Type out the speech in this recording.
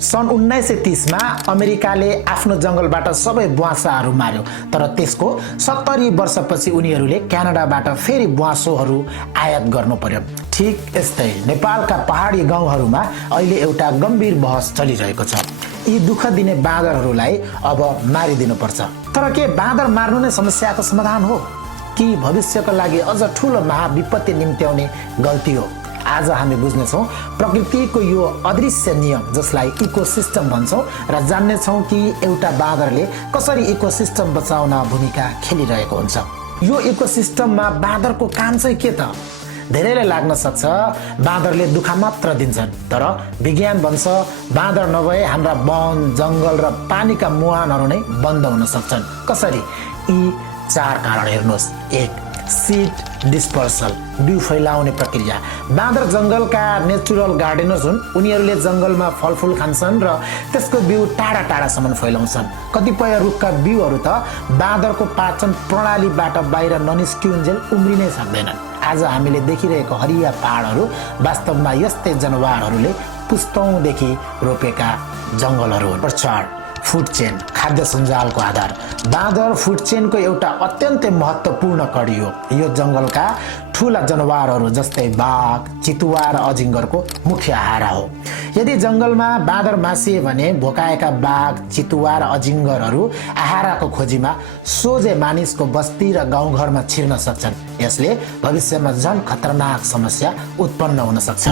सन् 1930 मा अमेरिकाले आफ्नो जंगलबाट सबै बुवासाहरू मार्यो, तर त्यसको 70 वर्षपछि उनीहरूले क्यानाडाबाट फेरि बुवासोहरू आयात गर्नु पर्यो। ठीक यस्तै नेपालका पहाडी गाउँहरूमा अहिले एउटा गम्भीर बहस चलिरहेको छ। यी दुःख दिने बाँदरहरूलाई अब मारिदिनुपर्छ। तर के बाँदर मार्नु नै समस्याको समाधान हो कि भविष्यको लागि अझ ठूलो महाविपत्ति निम्त्याउने गल्ती हो? आज हामी बुझ्नेछौँ प्रकृतिको यो अदृश्य नियम जसलाई इकोसिस्टम भन्छौँ र जान्नेछौँ कि एउटा बाँदरले कसरी इकोसिस्टम बचाउन भूमिका खेलिरहेको हुन्छ। यो इकोसिस्टममा बाँदरको काम चाहिँ के त? धेरैलाई लाग्न सक्छ बाँदरले दुःख मात्र दिन्छन्, तर विज्ञान भन्छ बाँदर नभए हाम्रा वन, जङ्गल र पानीका मुहानहरू नै बन्द हुन सक्छन्। कसरी? यी 4 कारण हेर्नुहोस्। 1. सीड डिस्पर्सल, बिउ फैलाउने प्रक्रिया। बाँदर जङ्गलका नेचुरल गार्डेनर्स हुन्। उनीहरूले जङ्गलमा फलफुल खान्छन् र त्यसको बिउ टाढा टाढासम्म फैलाउँछन्। कतिपय रुखका बिउहरू त बाँदरको पाचन प्रणालीबाट बाहिर ननिस्किउन्जेल उम्रिनै सक्दैनन्। आज हामीले देखिरहेको हरिया पहाडहरू वास्तवमा यस्तै जनावरहरूले पुस्तौँदेखि रोपेका जङ्गलहरू हुन्। फूड चेन, खाद्य सञ्जालको आधार। बाँदर फूड चेनको एउटा अत्यन्तै महत्त्वपूर्ण कडी हो। यो जङ्गलका ठूला जनावरहरू जस्तै बाघ, चितुवा र अजिङ्गरको मुख्य आहारा हो। यदि जङ्गलमा बाँदर मासिए भने भोकाएका बाघ, चितुवा र अजिङ्गरहरू आहाराको खोजीमा सोझै मानिसको बस्ती र गाउँघरमा छिर्न सक्छन्। यसले भविष्यमा झन् खतरनाक समस्या उत्पन्न हुन सक्छ।